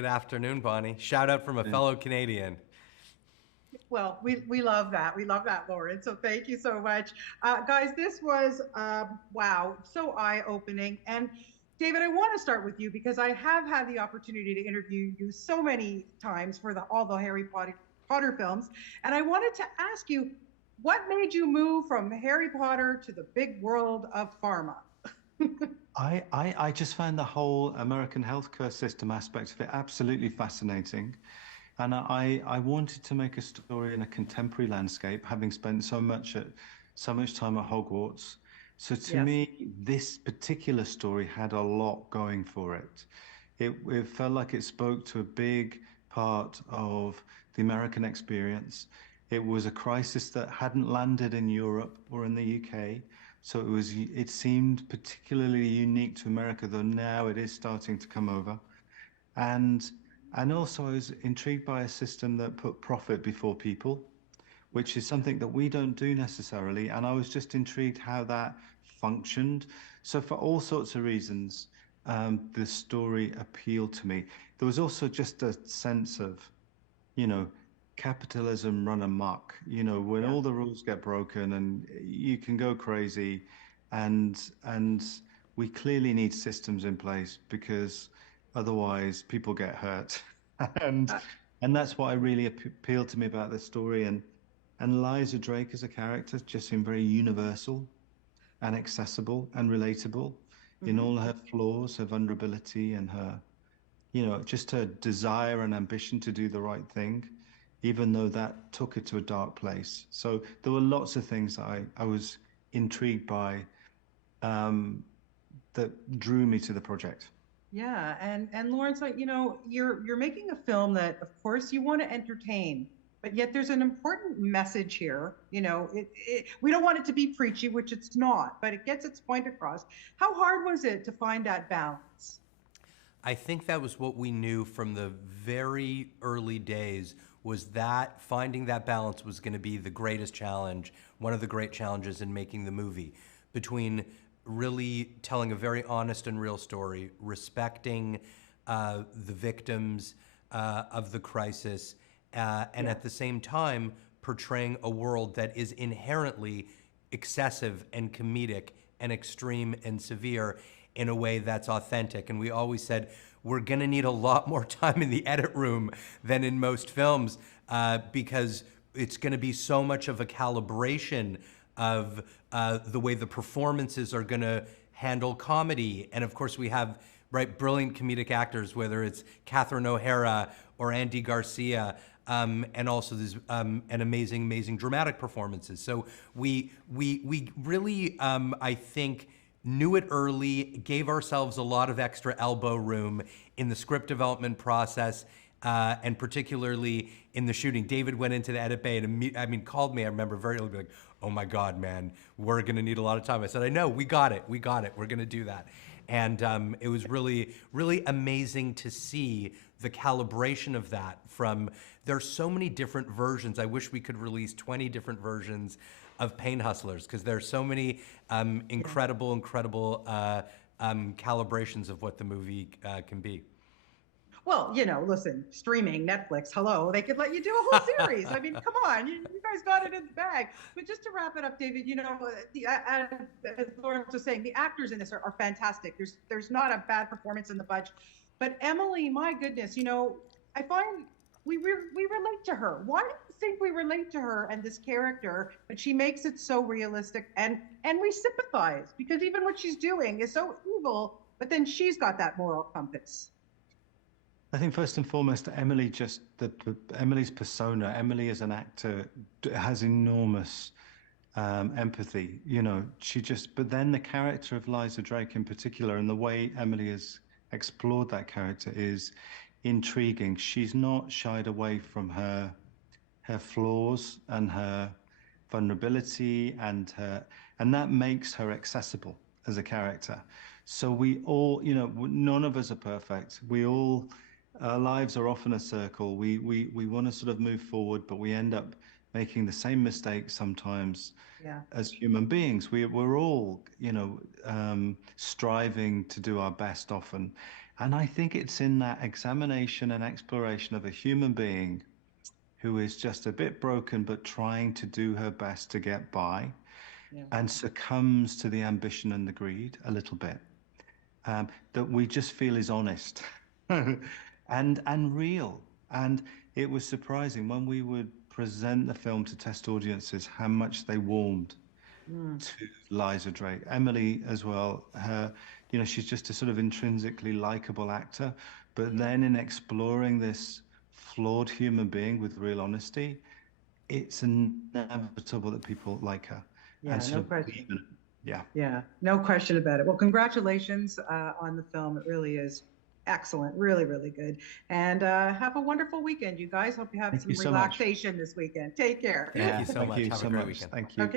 Good afternoon, Bonnie. Shout out from a Yeah. fellow Canadian. Well, we love that. We love that, Lauren. So thank you so much. Guys, this was, wow, so eye-opening. And David, I want to start with you because I have had the opportunity to interview you so many times for all the Harry Potter films. And I wanted to ask you, what made you move from Harry Potter to the big world of pharma? I just found the whole American healthcare system aspect of it absolutely fascinating. And I wanted to make a story in a contemporary landscape, having spent so much time at Hogwarts. So to Yes. me, this particular story had a lot going for it. It felt like it spoke to a big part of the American experience. It was a crisis that hadn't landed in Europe or in the UK. So it seemed particularly unique to America, though now it is starting to come over. And and also I was intrigued by a system that put profit before people, which is something that we don't do necessarily. And I was just intrigued how that functioned. So for all sorts of reasons, the story appealed to me. There was also just a sense of, you know, capitalism run amok, when Yeah. all the rules get broken and you can go crazy and we clearly need systems in place because otherwise people get hurt. And Uh, and that's what I really appealed to me about this story. And Liza Drake as a character just seemed very universal and accessible and relatable in mhm. all her flaws, her vulnerability, and her just her desire and ambition to do the right thing, even though that took her to a dark place. So there were lots of things that I was intrigued by, um, that drew me to the project. Yeah, and Lawrence, you're making a film that, of course, you want to entertain, but yet there's an important message here. We don't want it to be preachy, which it's not, but it gets its point across. How hard was it to find that balance? I think that was what we knew from the very early days was that finding that balance was going to be the greatest challenge, one of the great challenges in making the movie, between really telling a very honest and real story, respecting the victims of the crisis, and Yeah. at the same time portraying a world that is inherently excessive and comedic and extreme and severe in a way that's authentic. And we always said we're going to need a lot more time in the edit room than in most films because it's going to be so much of a calibration of the way the performances are going to handle comedy. And of course, we have brilliant comedic actors, whether it's Catherine O'Hara or Andy Garcia. And also there's an amazing dramatic performances. So we really, I think, knew it early, gave ourselves a lot of extra elbow room in the script development process, and particularly in the shooting. David went into the edit bay and called me. I remember very early, like, "Oh my God, man, we're gonna need a lot of time." I said, "I know, we got it, we're gonna do that." And it was really amazing to see the calibration of that from, there's so many different versions. I wish we could release 20 different versions of Pain Hustlers because there's so many Yeah. incredible calibrations of what the movie can be. Well, listen, streaming, Netflix, hello, they could let you do a whole series. I mean, come on, you guys got it in the bag. But just to wrap it up, David, as Lawrence was saying, the actors in this are fantastic. There's not a bad performance in the bunch. But Emily, my goodness, I find we relate to her. Why do you think we relate to her and this character? But she makes it so realistic, and we sympathize because even what she's doing is so evil, but then she's got that moral compass. I think first and foremost, Emily just Emily's persona. Emily as an actor has enormous empathy. But then the character of Liza Drake in particular, and the way Emily has explored that character is intriguing. She's not shied away from her flaws and her vulnerability and that makes her accessible as a character. So we all, none of us are perfect. Our lives are often a circle. We want to sort of move forward, but we end up making the same mistakes sometimes Yeah. as human beings. We're all, striving to do our best often. And I think it's in that examination and exploration of a human being who is just a bit broken, but trying to do her best to get by, Yeah. and succumbs to the ambition and the greed a little bit, that we just feel is honest and real. And it was surprising when we would present the film to test audiences how much they warmed to Liza Drake. Emily as well, she's just a sort of intrinsically likable actor. But then in exploring this flawed human being with real honesty, it's inevitable that people like her. Yeah, And sort no of question. believe in it. Yeah. Yeah, no question about it. Well, congratulations on the film. It really is excellent, really, really good. And have a wonderful weekend, you guys. Hope you have Thank some you so much. relaxation this weekend. Take care. Thank you so much. Thank you Have a so great much. weekend. Thank you. Okay.